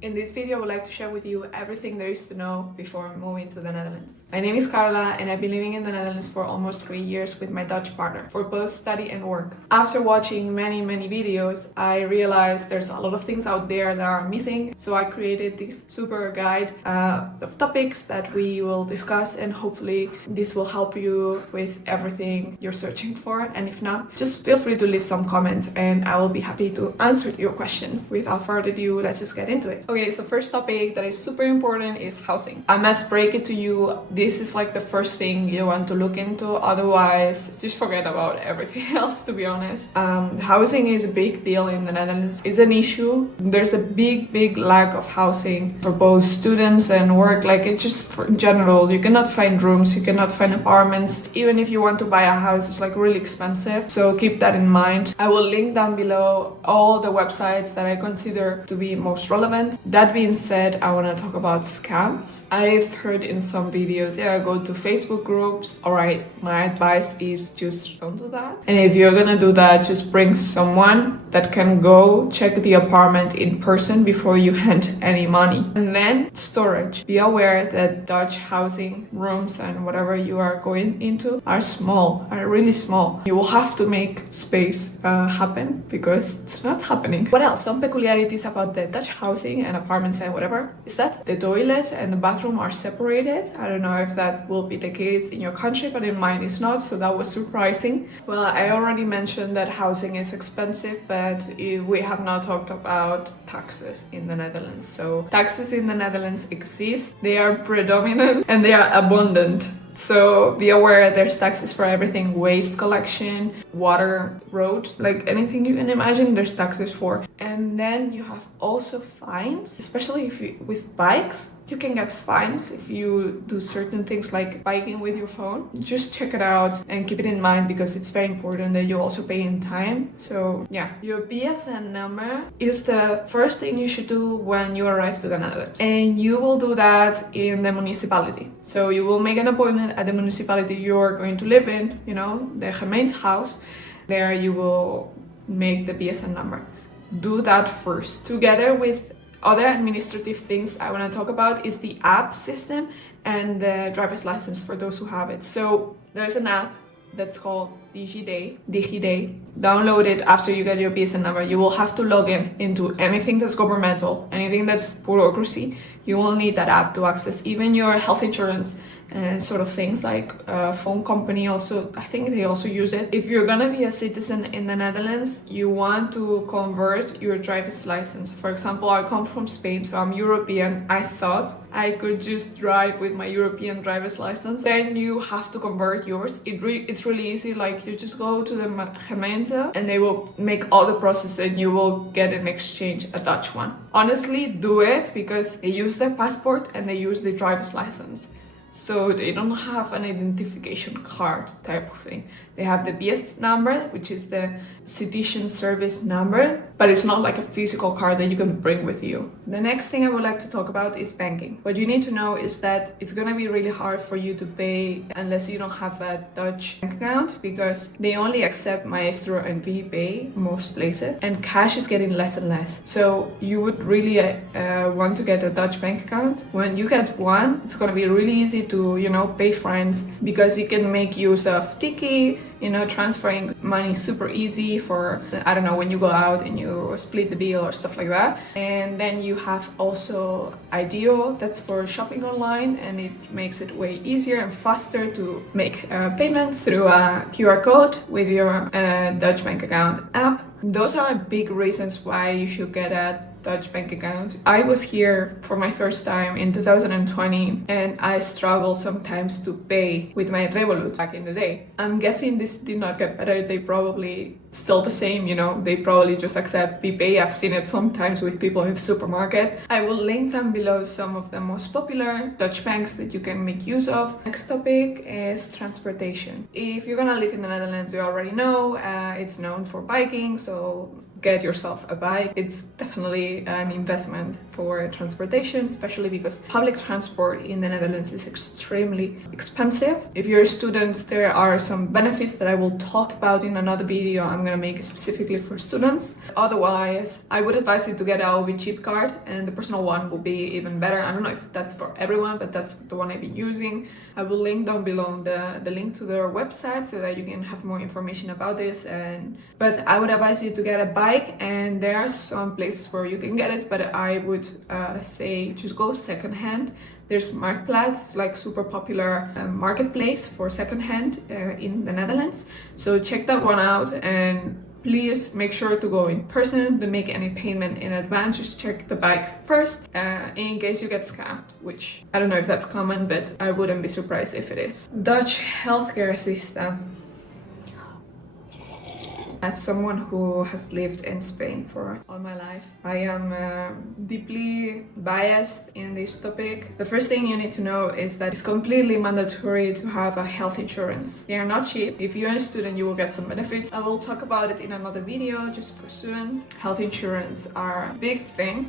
In this video, I would like to share with you everything there is to know before moving to the Netherlands. My name is Carla and I've been living in the Netherlands for almost 3 years with my Dutch partner for both study and work. After watching many videos, I realized there's a lot of things out there that are missing. So I created this super guide of topics that we will discuss, and hopefully this will help you with everything you're searching for. And if not, just feel free to leave some comments and I will be happy to answer your questions. Without further ado, let's just get into it. Okay, so first topic that is super important is housing. I must break it to you, this is like the first thing you want to look into, otherwise just forget about everything else, to be honest. Housing is a big deal in the Netherlands. It's an issue. There's a big lack of housing for both students and work, like it just in general. You cannot find rooms, you cannot find apartments. Even if you want to buy a house, it's like really expensive. So keep that in mind. I will link down below all the websites that I consider to be most relevant. That being said, I want to talk about scams. I've heard in some videos, go to Facebook groups. Alright, my advice is just don't do that. And if you're gonna do that, just bring someone that can go check the apartment in person before you hand any money. And then storage. Be aware that Dutch housing rooms and whatever you are going into are small, are really small. You will have to make space happen because it's not happening. What else? Some peculiarities about the Dutch housing and apartments and whatever is that the toilet and the bathroom are separated. I don't know if that will be the case in your country, but in mine it's not, so that was surprising. Well, I already mentioned that housing is expensive, but we have not talked about taxes in the Netherlands. So taxes in the Netherlands exist, they are predominant and they are abundant. So be aware there's taxes for everything: waste collection, water, road, like anything you can imagine, there's taxes for. And then you have also fines, especially if you, with bikes, you can get fines if you do certain things like biking with your phone. Just check it out and keep it in mind because it's very important that you also pay in time. So yeah, your BSN number is the first thing you should do when you arrive to the Netherlands. And you will do that in the municipality. So you will make an appointment at the municipality you're going to live in, you know, the gemeentehuis. There you will make the BSN number. Do that first. Together with other administrative things I want to talk about is the app system and the driver's license for those who have it. So there's an app that's called DigiD. Download it after you get your BSN number. You will have to log in into anything that's governmental, anything that's bureaucracy. You will need that app to access even your health insurance and sort of things, like phone company also, I think they also use it. If you're gonna be a citizen in the Netherlands, you want to convert your driver's license. For example, I come from Spain, so I'm European. I thought I could just drive with my European driver's license. Then you have to convert yours. It's really easy, like you just go to the gemeente and they will make all the process and you will get in exchange a Dutch one. Honestly, do it because they use their passport and they use the driver's license. So they don't have an identification card type of thing. They have the BS number, which is the citizen service number, but it's not like a physical card that you can bring with you. The next thing I would like to talk about is banking. What you need to know is that it's gonna be really hard for you to pay unless you don't have a Dutch bank account, because they only accept Maestro and VPay most places, and cash is getting less and less. So you would really want to get a Dutch bank account. When you get one, it's gonna be really easy to, you know, pay friends, because you can make use of Tiki, you know, transferring money super easy for, I don't know, when you go out and you split the bill or stuff like that. And then you have also IDEO, that's for shopping online, and it makes it way easier and faster to make payments through a QR code with your Dutch bank account app. Those are big reasons why you should get a Dutch bank account. I was here for my first time in 2020 and I struggled sometimes to pay with my Revolut back in the day. I'm guessing this did not get better. They probably still the same, you know, they probably just accept VPay. I've seen it sometimes with people in the supermarket. I will link them below some of the most popular Dutch banks that you can make use of. Next topic is transportation. If you're gonna live in the Netherlands, you already know it's known for biking, so get yourself a bike. It's definitely an investment for transportation, especially because public transport in the Netherlands is extremely expensive. If you're a student, there are some benefits that I will talk about in another video I'm gonna make specifically for students. Otherwise, I would advise you to get a OV chip card, and the personal one will be even better. I don't know if that's for everyone, but that's the one I've been using. I will link down below the link to their website so that you can have more information about this. But I would advise you to get a bike, and there are some places where you can get it, but I would say just go secondhand. There's Marktplaats, it's like super popular marketplace for secondhand in the Netherlands. So check that one out, and please make sure to go in person. Don't make any payment in advance. Just check the bike first in case you get scammed, which I don't know if that's common, but I wouldn't be surprised if it is. Dutch healthcare system. As someone who has lived in Spain for all my life, I am deeply biased in this topic. The first thing you need to know is that it's completely mandatory to have a health insurance. They are not cheap. If you're a student, you will get some benefits. I will talk about it in another video just for students. Health insurance are a big thing.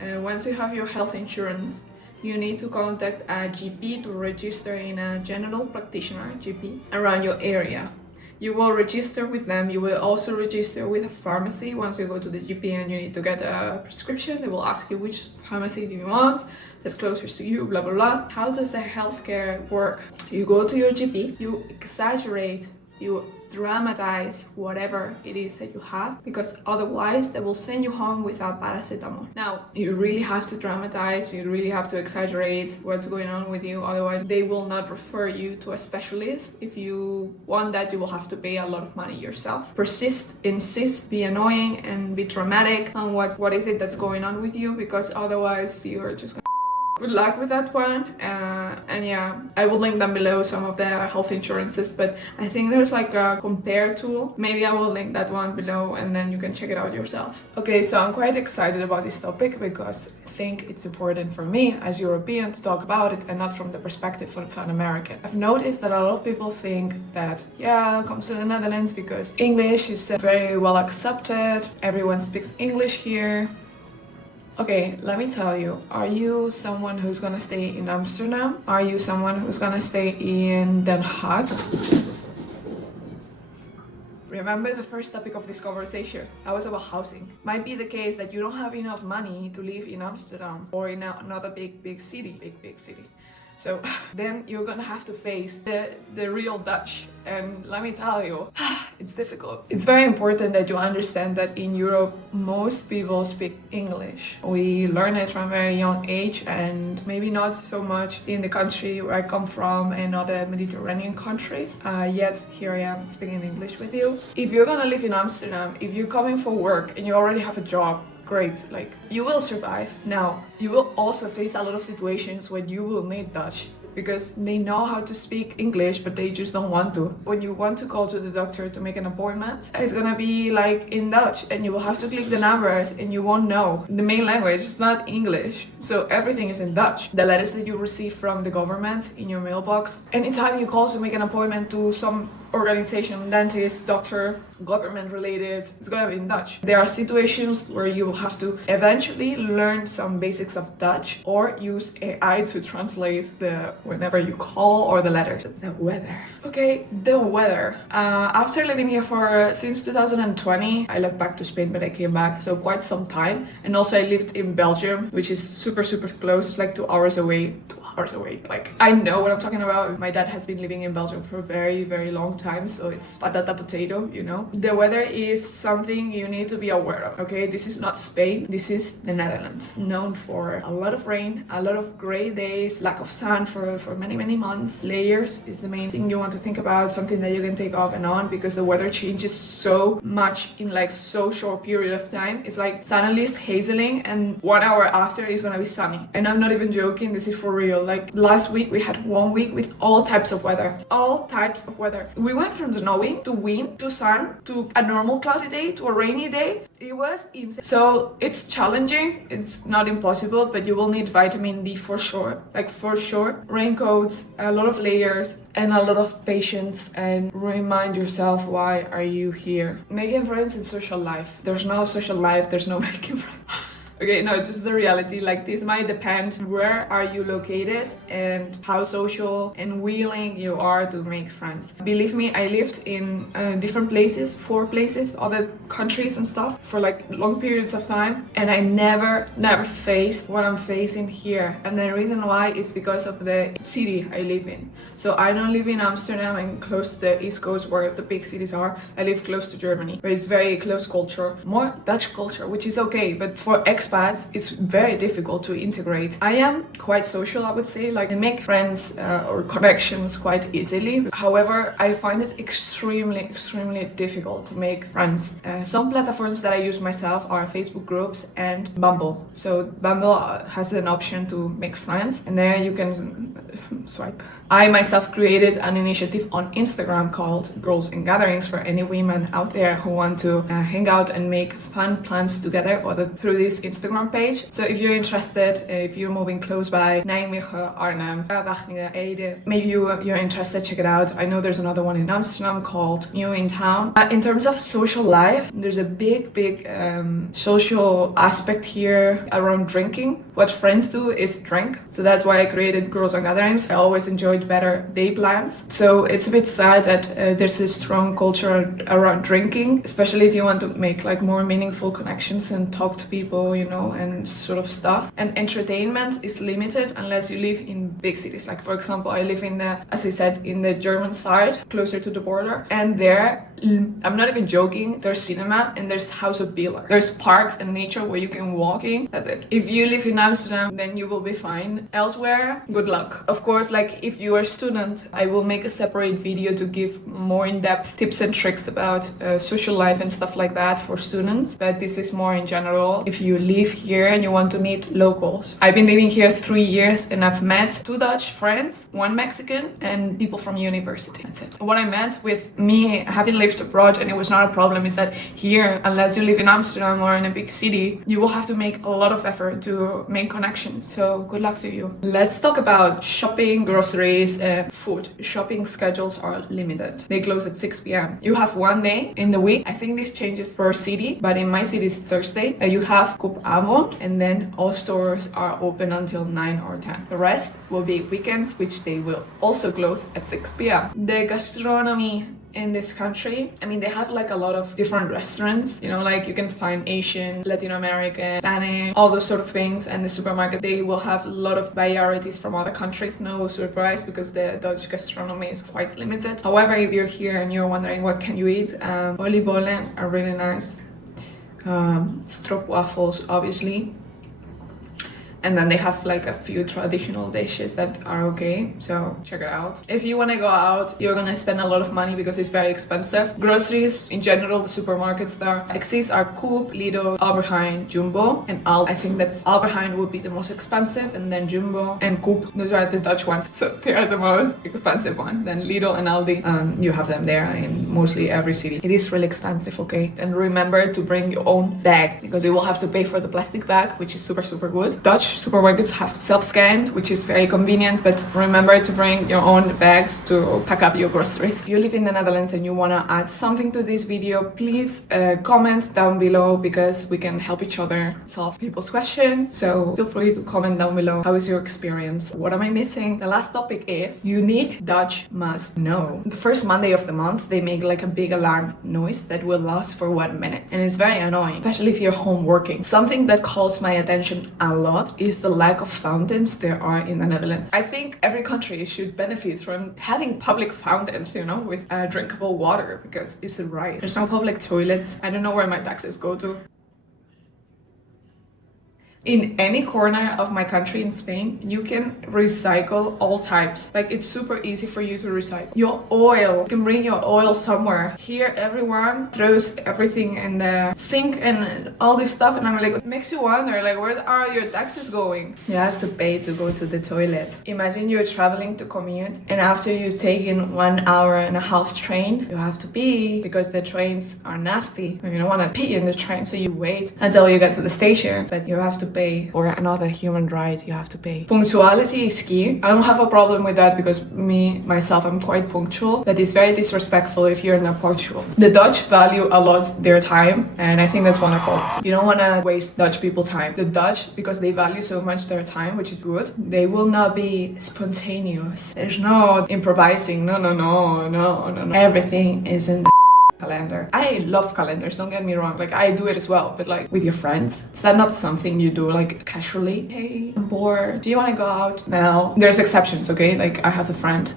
Once you have your health insurance, you need to contact a GP to register in a general practitioner GP around your area. You will register with them. You will also register with a pharmacy once you go to the GP and you need to get a prescription. They will ask you which pharmacy do you want that's closest to you, blah, blah, blah. How does the healthcare work? You go to your GP, you exaggerate, you dramatize whatever it is that you have, because otherwise they will send you home without paracetamol. Now, you really have to dramatize, you really have to exaggerate what's going on with you, otherwise they will not refer you to a specialist. If you want that, you will have to pay a lot of money yourself. Persist, insist, be annoying, and be dramatic on what is it that's going on with you, because otherwise you're just gonna... Good luck with that one. And yeah, I will link down below some of the health insurances, but I think there's like a compare tool. Maybe I will link that one below and then you can check it out yourself. Okay, so I'm quite excited about this topic because I think it's important for me as European to talk about it and not from the perspective of an American. I've noticed that a lot of people think that, yeah, come to the Netherlands because English is very well accepted. Everyone speaks English here. Okay, let me tell you, are you someone who's gonna stay in Amsterdam? Are you someone who's gonna stay in Den Haag? Remember the first topic of this conversation? That was about housing. Might be the case that you don't have enough money to live in Amsterdam or in another big city. So then you're gonna have to face the real Dutch. And let me tell you, it's difficult. It's very important that you understand that in Europe, most people speak English. We learn it from a very young age, and maybe not so much in the country where I come from and other Mediterranean countries. Yet here I am speaking English with you. If you're gonna live in Amsterdam, if you're coming for work and you already have a job, great, like you will survive. Now, you will also face a lot of situations where you will need Dutch because they know how to speak English, but they just don't want to. When you want to call to the doctor to make an appointment, it's gonna be like in Dutch and you will have to click the numbers and you won't know the main language. It's not English, so everything is in Dutch. The letters that you receive from the government in your mailbox, anytime you call to make an appointment to some organization, dentist, doctor, government related, it's gonna be in Dutch. There are situations where you will have to eventually learn some basics of Dutch or use AI to translate the whenever you call or the letters. The weather. Okay, the weather. After living here since 2020, I left back to Spain, but I came back, so quite some time. And also I lived in Belgium, which is super close. It's like 2 hours away. Like, I know what I'm talking about. My dad has been living in Belgium for a very long time, so it's patata potato, you know. The weather is something you need to be aware of, okay? This is not Spain, this is the Netherlands, known for a lot of rain, a lot of gray days, lack of sun for many months. Layers is the main thing you want to think about, something that you can take off and on, because the weather changes so much in like so short period of time. It's like suddenly it's hazeling and 1 hour after it's gonna be sunny. And I'm not even joking, this is for real. Like last week we had 1 week with all types of weather. We We went from snowing to wind to sun to a normal cloudy day to a rainy day. It was insane. So it's challenging. It's not impossible, but you will need vitamin D for sure. Like for sure. Raincoats, a lot of layers, and a lot of patience. And remind yourself, why are you here? Making friends is social life. There's no social life. There's no making friends. Okay, no, it's just the reality. Like, this might depend where are you located and how social and willing you are to make friends. Believe me, I lived in different places, 4 places, other countries and stuff for like long periods of time, and I never faced what I'm facing here. And the reason why is because of the city I live in. So I don't live in Amsterdam and close to the East Coast where the big cities are. I live close to Germany, where it's very close culture, more Dutch culture, which is okay, but for expats, it's very difficult to integrate. I am quite social, I would say. Like, I make friends or connections quite easily. However, I find it extremely difficult to make friends. Some platforms that I use myself are Facebook groups and Bumble. So Bumble has an option to make friends, and there you can swipe. I myself created an initiative on Instagram called Girls in Gatherings for any women out there who want to hang out and make fun plans together through this Instagram page. So if you're interested, if you're moving close by, Nijmegen, Arnhem, Wageningen, Ede, maybe you're interested, check it out. I know there's another one in Amsterdam called New in Town. In terms of social life, there's a big social aspect here around drinking. What friends do is drink. So that's why I created Girls on Gatherings. I always enjoyed better day plans. So it's a bit sad that there's a strong culture around drinking, especially if you want to make like more meaningful connections and talk to people, you know, and sort of stuff. And entertainment is limited unless you live in big cities. Like, for example, I live in as I said, in the German side, closer to the border. And there, I'm not even joking, there's cinema and there's House of Bieler. There's parks and nature where you can walk in. That's it. If you live in Amsterdam, then you will be fine. Elsewhere, good luck. Of course, like, if you are a student, I will make a separate video to give more in-depth tips and tricks about social life and stuff like that for students. But this is more in general. If you live here and you want to meet locals. I've been living here 3 years and I've met 2 Dutch friends, 1 Mexican, and people from university. That's it. What I meant with me having lived abroad and it was not a problem is that here, unless you live in Amsterdam or in a big city, you will have to make a lot of effort to make connections. So good luck to you. Let's talk about shopping, groceries, and food. Shopping schedules are limited. They close at 6 p.m. You have 1 day in the week. I think this changes per city, but in my city it's Thursday. You have koopavond, and then all stores are open until 9 or 10. The rest will be weekends, which they will also close at 6 p.m. The gastronomy in this country, I mean, they have like a lot of different restaurants, you know, like you can find Asian, Latin American, Spanish, all those sort of things. And the supermarket, they will have a lot of varieties from other countries. No surprise, because the Dutch gastronomy is quite limited. However, if you're here and you're wondering what can you eat, oliebollen are really nice. Stroopwafels, obviously. And then they have like a few traditional dishes that are okay, so check it out. If you want to go out, you're gonna spend a lot of money because it's very expensive. Groceries, in general, the supermarkets that exist are Coop, Lidl, Albert Heijn, Jumbo, and Aldi. I think that's Albert Heijn would be the most expensive, and then Jumbo and Coop. Those are the Dutch ones, so they are the most expensive one. Then Lidl and Aldi, you have them there in mostly every city. It is really expensive, okay? And remember to bring your own bag, because you will have to pay for the plastic bag, which is super good. Dutch supermarkets have self-scan, which is very convenient, but remember to bring your own bags to pack up your groceries. If you live in the Netherlands and you want to add something to this video, please comment down below, because we can help each other solve people's questions. So feel free to comment down below. How is your experience? What am I missing? The last topic is unique Dutch must know. The first Monday of the month, they make like a big alarm noise that will last for 1 minute, and it's very annoying, especially if you're home working. Something that calls my attention a lot is the lack of fountains there are in the Netherlands. I think every country should benefit from having public fountains, you know, with drinkable water, because it's a right. There's no public toilets. I don't know where my taxes go to. In any corner of my country in Spain, you can recycle all types. Like, it's super easy for you to recycle. Your oil, you can bring your oil somewhere. Here, everyone throws everything in the sink and all this stuff, and I'm like, it makes you wonder, like, where are your taxes going? You have to pay to go to the toilet. Imagine you're traveling to commute, and after you've taken 1 hour and a half train, you have to pee because the trains are nasty. You don't want to pee in the train, so you wait until you get to the station, but you have to pay for another human right. You have to pay. Punctuality is key. I don't have a problem with that because myself, I'm quite punctual, but it's very disrespectful if you're not punctual. The Dutch value a lot their time, and I think that's wonderful. You don't want to waste Dutch people time. The Dutch, because they value so much their time, which is good, they will not be spontaneous. There's no improvising. No. Everything is in the calendar. I love calendars, don't get me wrong, like I do it as well, but like with your friends, is that not something you do like casually? Hey, I'm bored, do you want to go out? Now there's exceptions, okay? Like I have a friend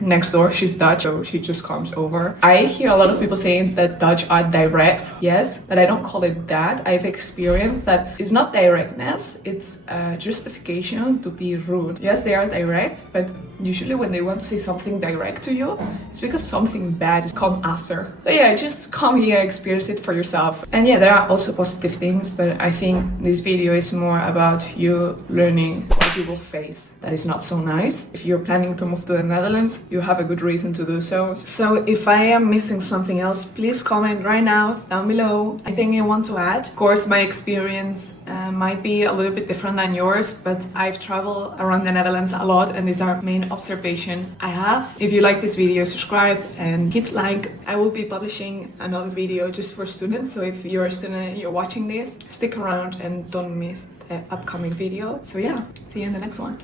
next door, she's Dutch, so she just comes over. I hear a lot of people saying that Dutch are direct, yes, but I don't call it that. I've experienced that it's not directness, it's justification to be rude. Yes, they are direct, but usually when they want to say something direct to you, it's because something bad has come after. But yeah, just come here, experience it for yourself. And yeah, there are also positive things, but I think this video is more about you learning what you will face that is not so nice. If you're planning to move to the Netherlands, you have a good reason to do so. So if I am missing something else, please comment right now down below. Anything you want to add? Of course, my experience might be a little bit different than yours, but I've traveled around the Netherlands a lot, and these are main observations I have. If you like this video, subscribe and hit like. I will be publishing another video just for students, so if you're a student and you're watching this, stick around and don't miss the upcoming video. So yeah, see you in the next one.